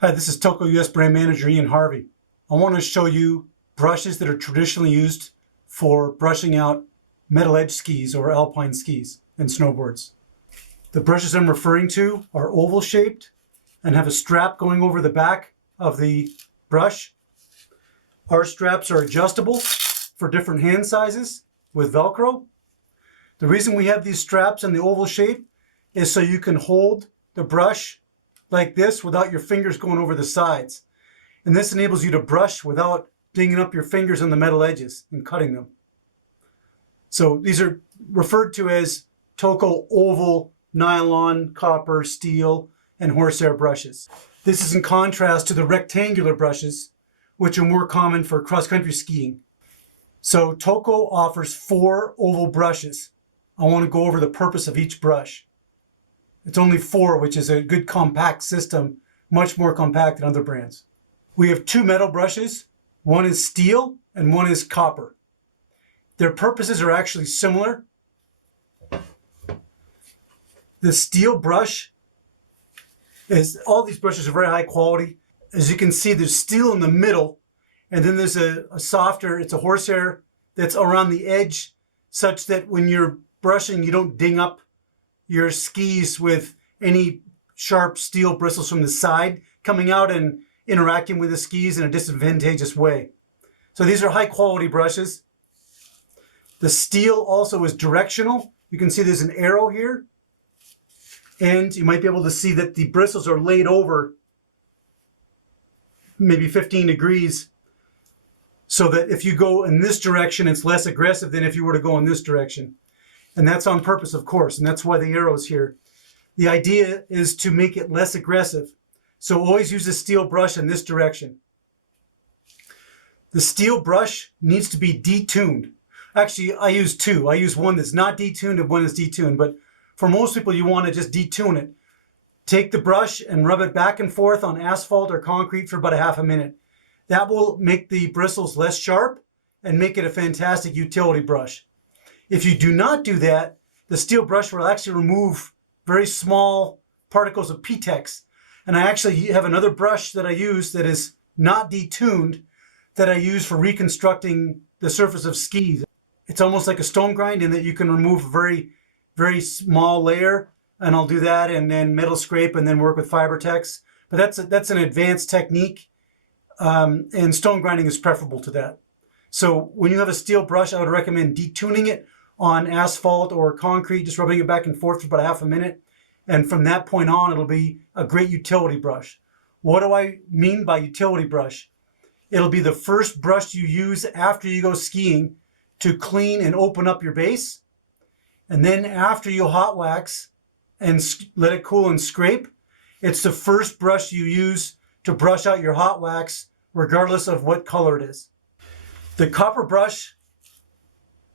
Hi, this is Toko US Brand Manager Ian Harvey. I want to show you brushes that are traditionally used for brushing out metal edge skis or alpine skis and snowboards. The brushes I'm referring to are oval shaped and have a strap going over the back of the brush. Our straps are adjustable for different hand sizes with Velcro. The reason we have these straps in the oval shape is so you can hold the brush like this without your fingers going over the sides. And this enables you to brush without dinging up your fingers on the metal edges and cutting them. So these are referred to as Toko Oval, Nylon, Copper, Steel, and Horsehair brushes. This is in contrast to the rectangular brushes, which are more common for cross-country skiing. So Toko offers 4 oval brushes. I want to go over the purpose of each brush. It's only 4, which is a good compact system, much more compact than other brands. We have 2 metal brushes. One is steel and one is copper. Their purposes are actually similar. The steel brush all these brushes are very high quality. As you can see, there's steel in the middle, and then there's a softer, it's a horsehair that's around the edge, such that when you're brushing, you don't ding up your skis with any sharp steel bristles from the side coming out and interacting with the skis in a disadvantageous way. So these are high quality brushes. The steel also is directional. You can see there's an arrow here, and you might be able to see that the bristles are laid over maybe 15 degrees, so that if you go in this direction, it's less aggressive than if you were to go in this direction. And that's on purpose, of course, and that's why the arrow's here. The idea is to make it less aggressive. So always use a steel brush in this direction. The steel brush needs to be detuned. Actually, I use 2. I use one that's not detuned and one that's detuned, but for most people, you want to just detune it. Take the brush and rub it back and forth on asphalt or concrete for about a half a minute. That will make the bristles less sharp and make it a fantastic utility brush. If you do not do that, the steel brush will actually remove very small particles of P-Tex. And I actually have another brush that I use that is not detuned that I use for reconstructing the surface of skis. It's almost like a stone grind in that you can remove a very, very small layer, and I'll do that and then metal scrape and then work with Fibertex. But that's an advanced technique, and stone grinding is preferable to that. So when you have a steel brush, I would recommend detuning it on asphalt or concrete, just rubbing it back and forth for about a half a minute. And from that point on, it'll be a great utility brush. What do I mean by utility brush? It'll be the first brush you use after you go skiing to clean and open up your base. And then after you hot wax and let it cool and scrape, it's the first brush you use to brush out your hot wax, regardless of what color it is. The copper brush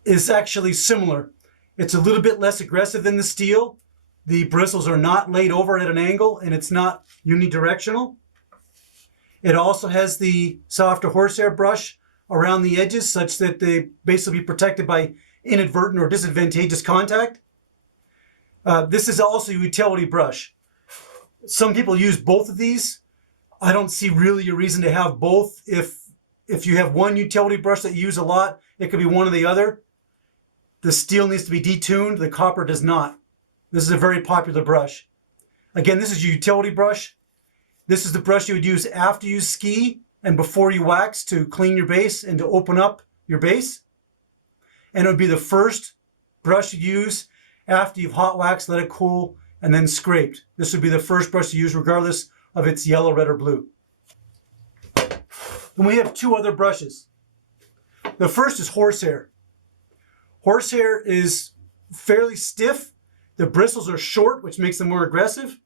is actually similar. It's a little bit less aggressive than the steel. The bristles are not laid over at an angle, and it's not unidirectional. It also has the softer horsehair brush around the edges such that they basically be protected by inadvertent or disadvantageous contact. This is also a utility brush. Some people use both of these. I don't see really a reason to have both. If you have one utility brush that you use a lot, it could be one or the other. The steel needs to be detuned, the copper does not. This is a very popular brush. Again, this is your utility brush. This is the brush you would use after you ski and before you wax to clean your base and to open up your base. And it would be the first brush you use after you've hot waxed, let it cool, and then scraped. This would be the first brush you use regardless of its yellow, red, or blue. Then we have 2 other brushes. The first is horsehair. Horsehair is fairly stiff. The bristles are short, which makes them more aggressive,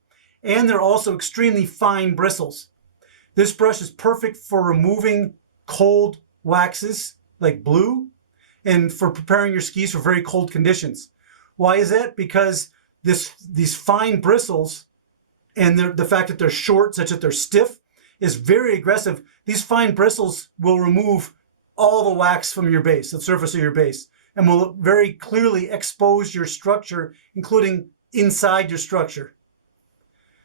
and they're also extremely fine bristles. This brush is perfect for removing cold waxes like blue and for preparing your skis for very cold conditions. Why is that? Because these fine bristles and the fact that they're short, such that they're stiff, is very aggressive. These fine bristles will remove all the wax from your base, the surface of your base, and will very clearly expose your structure, including inside your structure.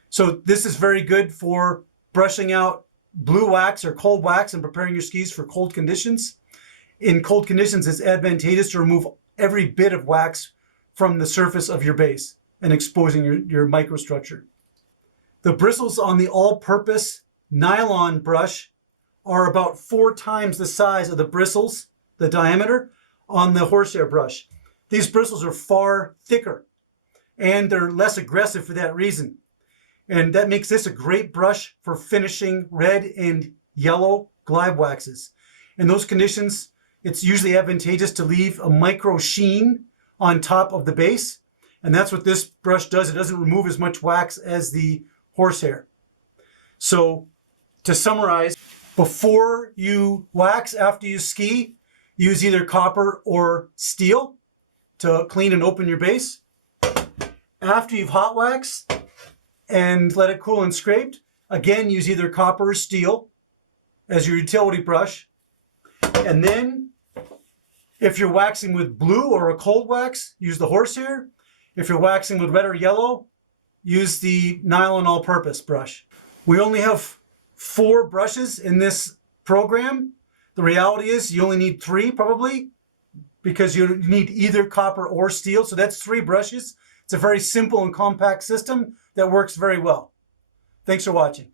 So this is very good for brushing out blue wax or cold wax and preparing your skis for cold conditions. In cold conditions, it's advantageous to remove every bit of wax from the surface of your base and exposing your microstructure. The bristles on the all-purpose nylon brush are about 4 times the size of the bristles, the diameter, on the horsehair brush. These bristles are far thicker and they're less aggressive for that reason. And that makes this a great brush for finishing red and yellow glide waxes. In those conditions, it's usually advantageous to leave a micro sheen on top of the base. And that's what this brush does. It doesn't remove as much wax as the horsehair. So to summarize, before you wax, after you ski, use either copper or steel to clean and open your base. After you've hot waxed and let it cool and scraped, again, use either copper or steel as your utility brush. And then if you're waxing with blue or a cold wax, use the horsehair. If you're waxing with red or yellow, use the nylon all-purpose brush. We only have 4 brushes in this program. The reality is you only need 3 probably, because you need either copper or steel. So that's 3 brushes. It's a very simple and compact system that works very well. Thanks for watching.